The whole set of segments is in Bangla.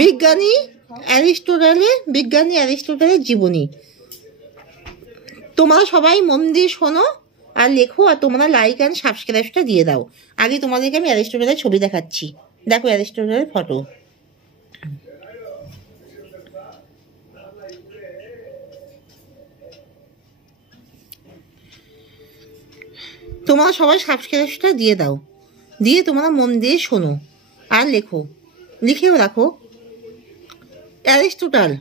বিজ্ঞানী অ্যারিস্টটলের জীবনী। তোমরা সবাই মন দিয়ে শোনো আর লেখো, আর তোমরা লাইক অ্যান্ড সাবস্ক্রাইবটা দিয়ে দাও। আগে তোমাদেরকে আমি অ্যারিস্টটলের ছবি দেখাচ্ছি। দেখো অ্যারিস্টটলের ফটো। তোমরা সবাই সাবস্ক্রাইবটা দিয়ে দাও, দিয়ে তোমরা মন দিয়ে শোনো আর লেখো, লিখেও রাখো। অ্যারিস্টটল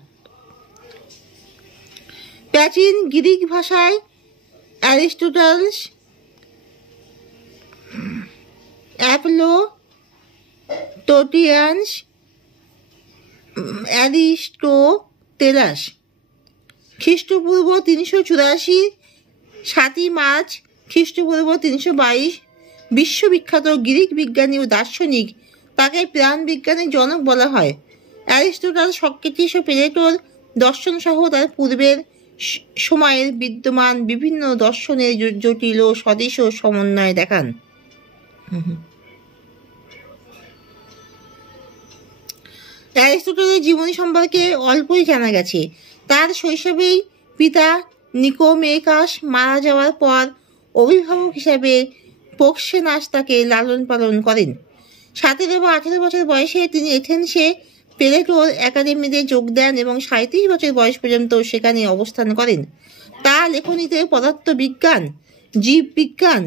প্রাচীন গ্রিক ভাষায় অ্যারিস্টটলস অ্যাপোলোটোটিয়ানস অ্যারিস্টোটেলাস খ্রিস্টপূর্ব 384, 7ই মার্চ খ্রিস্টপূর্ব 322। বিশ্ববিখ্যাত গ্রিক বিজ্ঞানী ও দার্শনিক, তাকে প্রাণ বিজ্ঞানের জনক বলা হয়। অ্যারিস্টটল সক্রেটিস ও প্লেটোর দর্শন সহ তার পূর্বের সময়ের বিদ্যমান বিভিন্ন দর্শনের জটিল ও সদৃশ সমন্বয় দেখান। অ্যারিস্টটলের জীবনী সম্পর্কে অল্পই জানা গেছে। তার শৈশবেই পিতা নিকোমেকাস মারা যাওয়ার পর অভিভাবক হিসাবে পোক্সেনাস তাকে লালন পালন করেন। 17 বা 18 বছর বয়সে তিনি এথেন্সে প্লেটোর একাডেমিতে যোগ দেন এবং 37 বছর বয়স পর্যন্ত সেখানে অবস্থান করেন। তার লেখনীতে পদার্থবিজ্ঞান, জীববিজ্ঞান,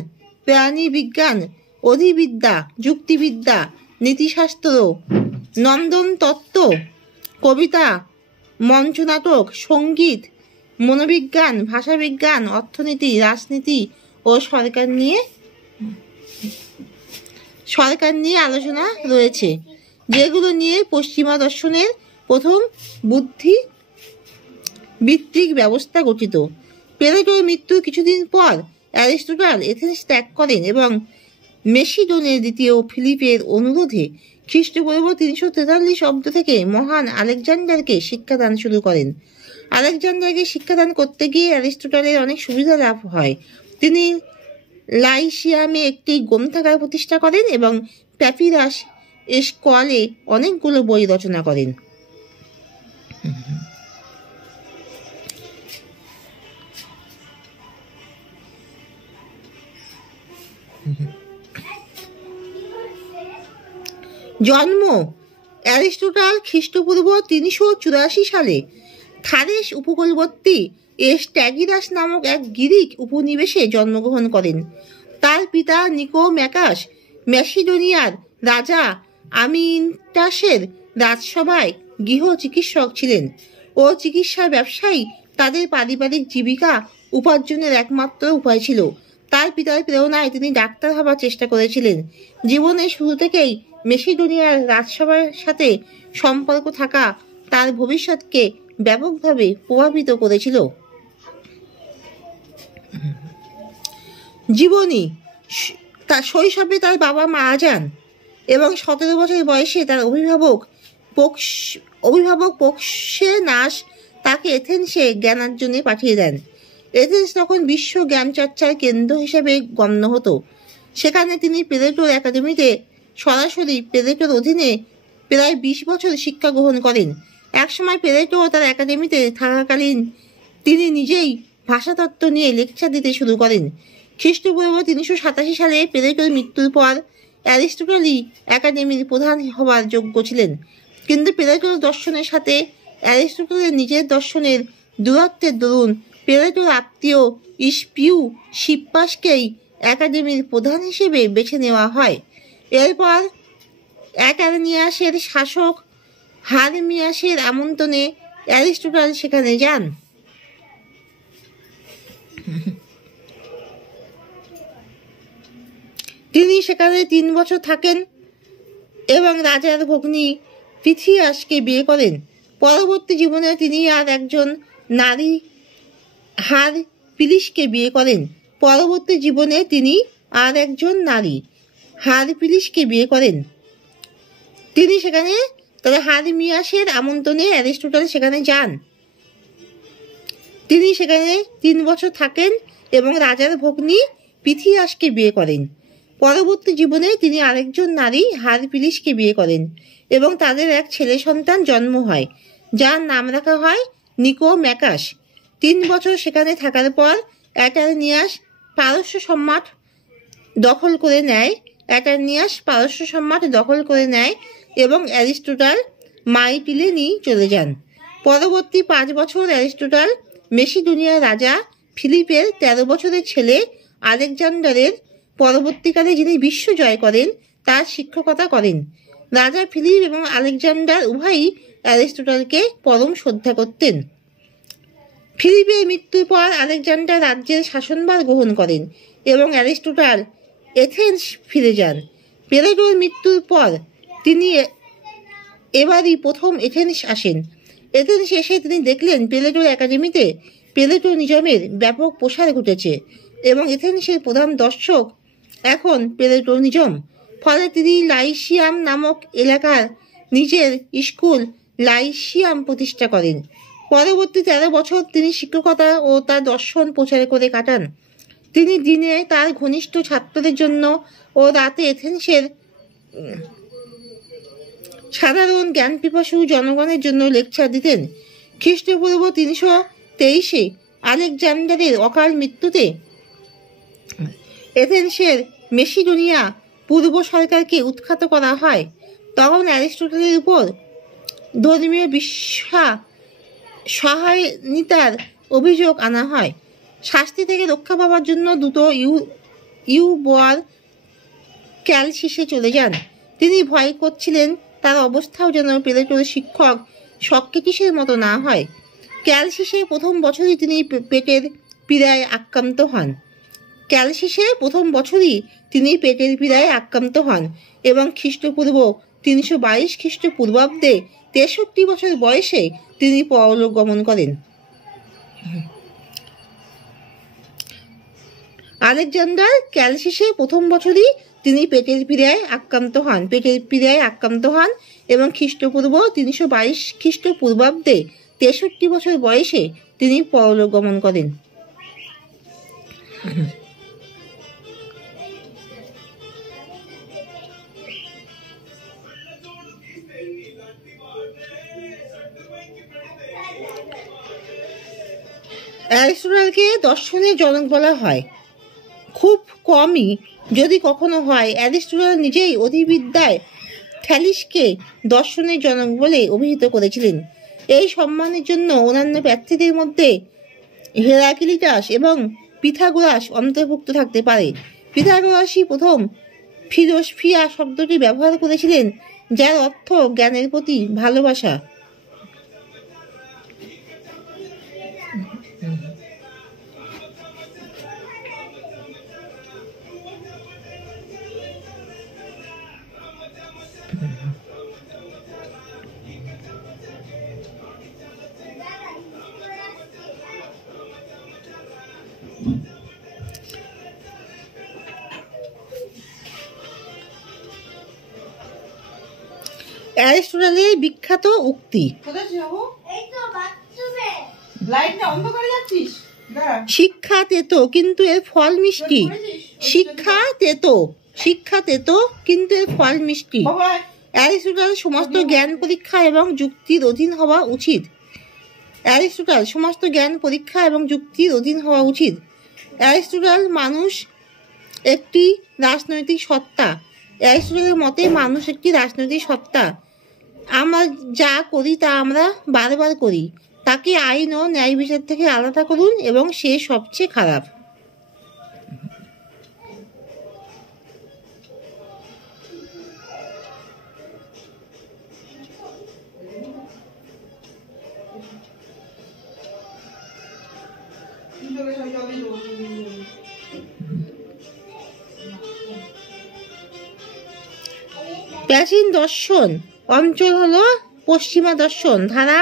প্রাণীবিজ্ঞান, অধিবিদ্যা, যুক্তিবিদ্যা, নীতিশাস্ত্র, নন্দন তত্ত্ব, কবিতা, মঞ্চনাটক, সঙ্গীত, মনোবিজ্ঞান, ভাষাবিজ্ঞান, অর্থনীতি, রাজনীতি ও সরকার নিয়ে আলোচনা রয়েছে, যেগুলো নিয়ে পশ্চিমা দর্শনের প্রথম বুদ্ধিবৃত্তিক ব্যবস্থা গঠিত। প্লেটোর মৃত্যুর কিছুদিন পর অ্যারিস্টটল এথেন্স ত্যাগ করেন এবং মেসিডনের দ্বিতীয় ফিলিপের অনুরোধে খ্রিস্টপূর্ব 343 অব্দ থেকে মহান আলেকজান্ডারকে শিক্ষাদান শুরু করেন। আলেকজান্ডারকে শিক্ষাদান করতে গিয়ে অ্যারিস্টটলের অনেক সুবিধা লাভ হয়। তিনি লাইসিয়ামে একটি গ্রন্থাগার প্রতিষ্ঠা করেন এবং প্যাপিরাস স্কলে অনেকগুলো বই রচনা করেন। জন্ম অ্যারিস্টটল খ্রিস্টপূর্ব 384 সালে থারেস উপকূলবর্তী স্ট্যাগিরাস নামক এক গ্রিক উপনিবেশে জন্মগ্রহণ করেন। তার পিতা নিকোম্যাকাস ম্যাসিডোনিয়ার রাজা আমিনটাসের রাজসভায় গৃহ চিকিৎসক ছিলেন ও চিকিৎসার ব্যবসায়ী তাদের পারিবারিক জীবিকা উপার্জনের একমাত্র উপায় ছিল। তার পিতার প্রেরণায় তিনি ডাক্তার হবার চেষ্টা করেছিলেন। জীবনের শুরু থেকেই মেসিডোনিয়ার রাজসভার সাথে সম্পর্ক থাকা তার ভবিষ্যৎকে ব্যাপকভাবে প্রভাবিত করেছিল। জীবনী। তার শৈশবে তার বাবা মারা যান এবং 17 বছর বয়সে তার অভিভাবক পোক্সেনাস তাকে এথেন্সে জ্ঞানার্জনে পাঠিয়ে দেন। এথেন্স তখন বিশ্ব জ্ঞানচর্চার কেন্দ্র হিসেবে গণ্য হতো। সেখানে তিনি প্লেটোর একাডেমিতে সরাসরি প্লেটোর অধীনে প্রায় 20 বছর শিক্ষা গ্রহণ করেন। একসময় প্লেটো তার একাডেমিতে থাকাকালীন তিনি নিজেই ভাষাতত্ত্ব নিয়ে লেকচার দিতে শুরু করেন। খ্রিস্টপূর্ব 387 সালে প্লেটোর মৃত্যুর পর অ্যারিস্টটলই একাডেমির প্রধান হওয়ার যোগ্য ছিলেন, কিন্তু প্লেটোর দর্শনের সাথে অ্যারিস্টটলের নিজের দর্শনের দূরত্বের দরুন প্লেটোর আত্মীয় সিপ্পাসকেই একাডেমির প্রধান হিসেবে বেছে নেওয়া হয়। এরপর অ্যাটার্নিয়াসের শাসক হারমিয়াসের আমন্ত্রণে অ্যারিস্টটল সেখানে যান। তিনি সেখানে 3 বছর থাকেন এবং রাজার ভগ্নী পিথিয়াসকে বিয়ে করেন। পরবর্তী জীবনে তিনি আর একজন নারী হারপিলিসকে বিয়ে করেন। তিনি সেখানে তবে হারমিয়াসের আমন্ত্রণে অ্যারিস্টটল সেখানে যান। তিনি সেখানে 3 বছর থাকেন এবং রাজার ভগ্নী পিথিয়াসকে বিয়ে করেন। পরবর্তী জীবনে তিনি আরেকজন নারী হারপিলিসকে বিয়ে করেন। এবং তাদের এক ছেলে সন্তান জন্ম হয়, যার নাম রাখা হয় নিকোম্যাকাস। 3 বছর সেখানে থাকার পর অ্যাটার্নিয়াস পারস্য সম্রাট দখল করে নেয় এবং অ্যারিস্টটল মাইটিলেনি চলে যান। পরবর্তী 5 বছর অ্যারিস্টটল মেসিডোনিয়ার রাজা ফিলিপের 13 বছরের ছেলে আলেকজান্ডারের, পরবর্তীকালে যিনি বিশ্ব জয় করেন, তার শিক্ষকতা করেন। রাজা ফিলিপ এবং আলেকজান্ডার উভয়ই অ্যারিস্টটলকে পরম শ্রদ্ধা করতেন। ফিলিপের মৃত্যুর পর আলেকজান্ডার রাজ্যের শাসনভার গ্রহণ করেন এবং অ্যারিস্টটল এথেন্স ফিরে যান। প্লেটোর মৃত্যুর পর তিনি এবারই প্রথম এথেন্স আসেন। এথেন্স এসে তিনি দেখলেন প্লেটোর একাডেমিতে প্লেটোনিজমের ব্যাপক প্রসার ঘটেছে এবং এথেন্সের প্রধান দর্শক এখন প্লেটোনিজম। ফলে তিনি লাইসিয়াম নামক এলাকার নিজের স্কুল লাইসিয়াম প্রতিষ্ঠা করেন। পরবর্তী 13 বছর তিনি শিক্ষকতা ও তার দর্শন প্রচার করে কাটান। তিনি দিনে তার ঘনিষ্ঠ ছাত্রদের জন্য ও রাতে এথেন্সের সাধারণ জ্ঞানপিপাসু জনগণের জন্য লেকচার দিতেন। খ্রিস্টপূর্ব 323-এ আলেকজান্ডারের অকাল মৃত্যুতে এথেন্সের মেসিডোনিয়া পূর্ব সরকারকে উৎখাত করা হয়। তখন অ্যারিস্টটলের উপর ধর্মীয় সহায়তার অভিযোগ আনা হয়। শাস্তি থেকে রক্ষা পাওয়ার জন্য দ্রুত ইউবর ক্যালসিসে চলে যান। তিনি ভয় করছিলেন তার অবস্থাও যেন প্লেটোর শিক্ষক সক্রেটিসের মতো না হয়। ক্যালসিসে প্রথম বছরই তিনি পেটের পীড়ায় আক্রান্ত হন এবং খ্রিস্টপূর্ব 322 খ্রিস্টপূর্বাব্দে 63 বছর বয়সে তিনি পরলোক গমন করেন। আলেকজান্ডার ক্যালসিসে প্রথম বছরই তিনি পেটের পীড়ায় আক্রান্ত হন এবং খ্রিস্টপূর্ব 322 খ্রিস্টপূর্বাব্দে 63 বছর বয়সে তিনি পরলোক গমন করেন। অ্যারিস্টটলকে দর্শনের জনক বলা হয়। খুব কমই যদি কখনো হয়, অ্যারিস্টটল নিজেই অধিবিদ্যায় থ্যালিসকে দর্শনের জনক বলে অভিহিত করেছিলেন। এই সম্মানের জন্য অন্যান্য প্রার্থীদের মধ্যে হেরাক্লিটাস এবং পিথাগোরাস অন্তর্ভুক্ত থাকতে পারে। পিথাগোরাসই প্রথম ফিলোসফিয়া শব্দটি ব্যবহার করেছিলেন, যার অর্থ জ্ঞানের প্রতি ভালোবাসা। অ্যারিস্টটলের বিখ্যাত উক্তি, শিক্ষা তেতো কিন্তু এর ফল মিষ্টি। অ্যারিস্টটল সমস্ত জ্ঞান পরীক্ষা এবং যুক্তির অধীন হওয়া উচিত। অ্যারিস্টটল মানুষ একটি রাজনৈতিক সত্তা। অ্যারিস্টটলের মতে মানুষ একটি রাজনৈতিক সত্তা। আমরা যা করি তা আমরা বারবার করি। তাকে আইন ও ন্যায় বিচার থেকে আলাদা করুন এবং সে সবচেয়ে খারাপ। প্রাচীন দর্শন অঞ্চল হলো পশ্চিমা দর্শন ধারা।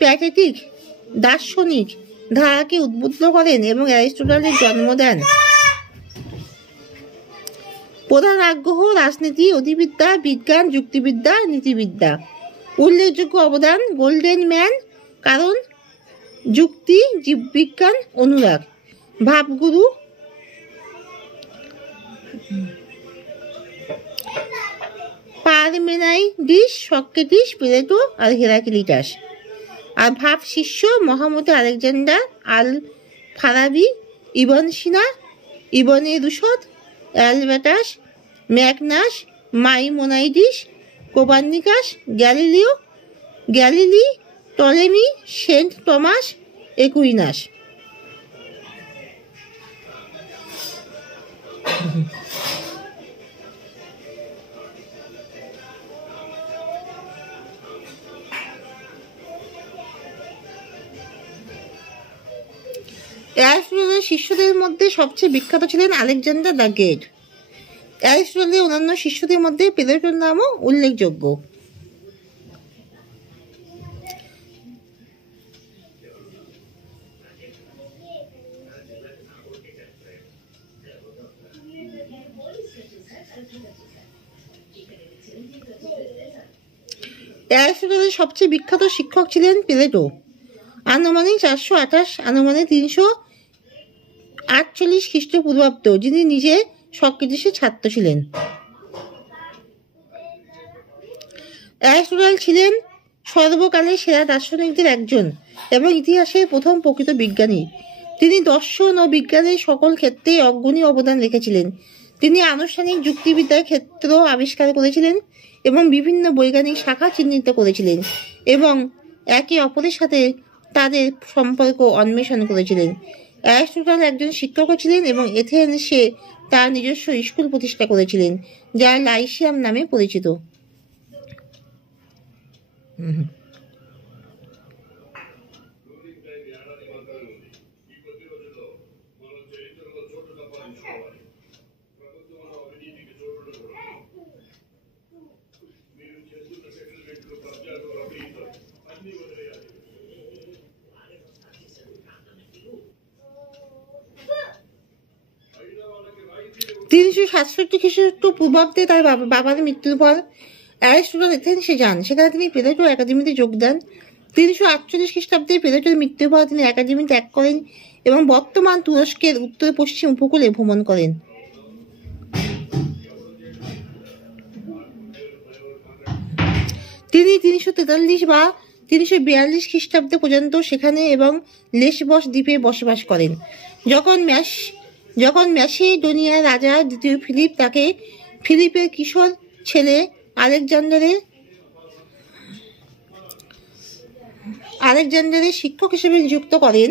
প্যাটেটিক দার্শনিক ধারাকে উদ্বুদ্ধ করেন এবং অ্যারিস্টটলের জন্ম দেন। প্রধান আগ্রহ রাজনীতি, অধিবিদ্যা, বিজ্ঞান, যুক্তিবিদ্যা, নীতিবিদ্যা। উল্লেখযোগ্য অবদান গোল্ডেন ম্যান, কারণ যুক্তি, জীববিজ্ঞান, অনুরাগ। ভাবগুরু পারমেনাইডিস, সক্রেটিস, প্লেটো আর হেরাক্লিটাস। আর ভাব শিষ্য মহামতি Alexander, al Farabi, Ibn Sina, Ibn Rushd, Albertus, Magnus, Maimonides, Copernicus, Galileo, Ptolemy, Saint Thomas Aquinas. অ্যারিস্টটলের শিষ্যদের মধ্যে সবচেয়ে বিখ্যাত ছিলেন আলেকজান্ডার দ্য গ্রেট। অ্যারিস্টটলের অন্যান্য শিষ্যদের মধ্যে প্লেটোর নামও উল্লেখযোগ্য। অ্যারিস্টটলের সবচেয়ে বিখ্যাত শিক্ষক ছিলেন প্লেটো। আনুমানিক 428, আনুমানিক 348 খ্রিস্টপূর্বাব্দ, যিনি নিজে সক্রেটিসের ছাত্র ছিলেন। অ্যারিস্টটল ছিলেন সর্বকালের সেরা দার্শনিকদের একজন এবং ইতিহাসের প্রথম প্রকৃত বিজ্ঞানী। তিনি দর্শন ও বিজ্ঞানের সকল ক্ষেত্রে অগ্রণী অবদান রেখেছিলেন। তিনি আনুষ্ঠানিক যুক্তিবিদ্যার ক্ষেত্র আবিষ্কার করেছিলেন এবং বিভিন্ন বৈজ্ঞানিক শাখা চিহ্নিত করেছিলেন এবং একে অপরের সাথে তাদের সম্পর্ক অন্বেষণ করেছিলেন। অ্যারিস্টটল একজন শিক্ষকও ছিলেন এবং এথেন্সে তার নিজস্ব স্কুল প্রতিষ্ঠা করেছিলেন, যা লাইসিয়াম নামে পরিচিত। তিনশো 367 খ্রিস্টপূর্বাব্দে তার বাবার মৃত্যুর পর অ্যারিস্টটল এথেন্সে যান। সেখানে তিনি প্লেটো একাডেমিতে যোগ দেন। 348 খ্রিস্টাব্দে প্লেটোর মৃত্যুর পর তিনি একাডেমি ত্যাগ করেন এবং বর্তমান তুরস্কের উত্তর পশ্চিম উপকূলে ভ্রমণ করেন। তিনি 343 বা 342 খ্রিস্টাব্দে পর্যন্ত সেখানে এবং লেসবস দ্বীপে বসবাস করেন। যখন ম্যাসিডোনিয়ার রাজা দ্বিতীয় ফিলিপ তাকে ফিলিপের কিশোর ছেলে আলেকজান্ডারের শিক্ষক হিসেবে নিযুক্ত করেন,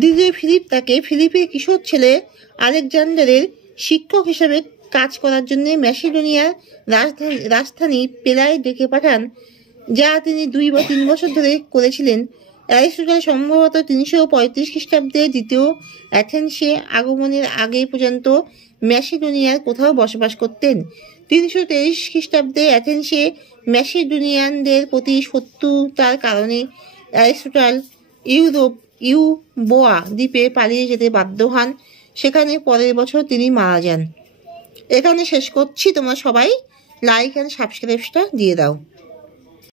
দ্বিতীয় ফিলিপ তাকে ফিলিপের কিশোর ছেলে আলেকজান্ডারের শিক্ষক হিসেবে কাজ করার জন্য ম্যাসিডোনিয়ার রাজধানী পেলায় ডেকে পাঠান, যা তিনি 2 বা 3 বছর ধরে করেছিলেন। অ্যারিস্টটল সম্ভবত 335 খ্রিস্টাব্দে দ্বিতীয় অ্যাথেন্সে আগমনের আগে পর্যন্ত ম্যাসিডোনিয়ার কোথাও বসবাস করতেন। 323 খ্রিস্টাব্দে অ্যাথেন্সে ম্যাসিডোনিয়ানদের প্রতি শত্রুতার কারণে অ্যারিস্টটল ইউবোয়া দ্বীপে পালিয়ে যেতে বাধ্য হন। সেখানে পরের বছর তিনি মারা যান। এখানে শেষ করছি। তোমরা সবাই লাইক অ্যান্ড সাবস্ক্রাইবটা দিয়ে দাও।